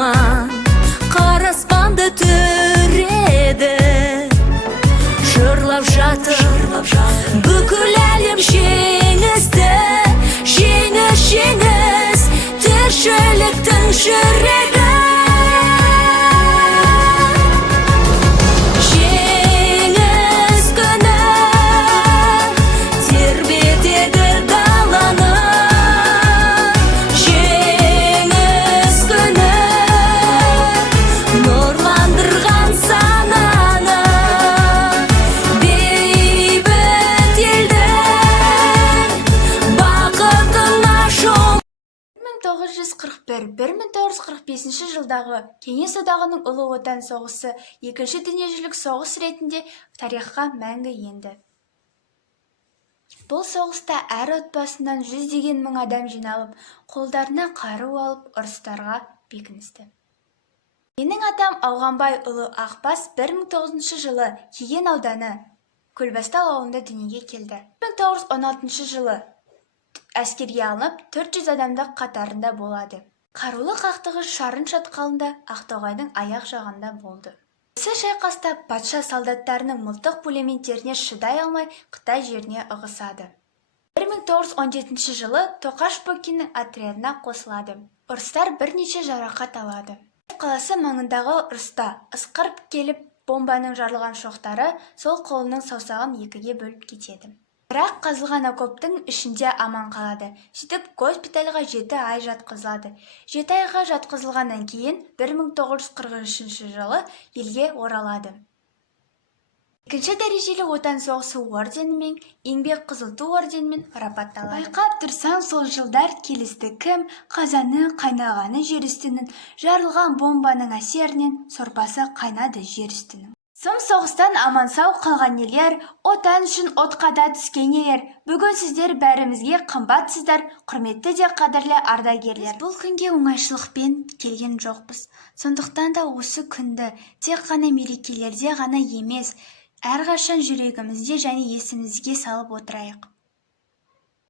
заман қара аспанды түреді, жырлап жатыр бүкіл әлем жеңісті. Жеңіс, жеңіс, тіршіліктің жүрегі. Жеңіс күні тербетеді даланы. Жеңіс күні нұрландырған сананы. Бейбіт елдің бақытына шом. 1941-1945 жылдағы Кеңес одағының ұлы отан соғысы екінші дүниежүзілік соғыс ретінде тарихқа мәңгі енді. Бұл соғыста әр отбасынан 100 мың адам жиналып, қолдарына қару алып, ұрыстарға бекіністі. Менің атам Ауғанбай ұлы Ақбас 1900 жылы Кеген ауданы Көлбастау ауылында дүниеге келді. 1916 жылы әскерге алынып, 400 адамдық қатарында болады. Қарулы қақтығыс Шарын шатқалында Ақтоғайдың аяқ жағында болды. Осы шайқаста патша солдаттарының мылтық пулеметтеріне шыдай алмай Қытай жеріне ығысады. 1917 жылы Тоқаш Бокиннің отрядына қосылады. Ұрыстар бірнеше жарақат алады. Қаласы маңындағы ұрыста ысқырып келіп, бомбаның жарылған шоқтары сол қолының саусағын екіге бөліп кетеді. Бірақ қазылған окоптың ішінде аман қалады. Сөйтіп госпитальға 7 ай жатқызылады. 7 айға жатқызылғаннан кейін 1943 жылы елге оралады. Екінші дәрежелі отан соғысы орденімен, еңбек қызыл ту орденімен марапатталады. Байқап тұрсаң, сол жылдар келісті кім, қазаны қайнағаны жер үстінің, жарылған бомбаның әсерінен сорпасы қайнады жер үстінің. Сұм соғыстан аман сау қалған елер, отан үшін отқа да түскен елер. Бүгін сіздер бәрімізге қымбатсыздар, құрметті де қадірлі ардагерлер. Біз бұл күнге оңайшылықпен келген жоқпыз. Сондықтан да осы күнді тек қана мерекелерде ғана емес, әрқашан жүрегімізде және есімізге салып отырайық.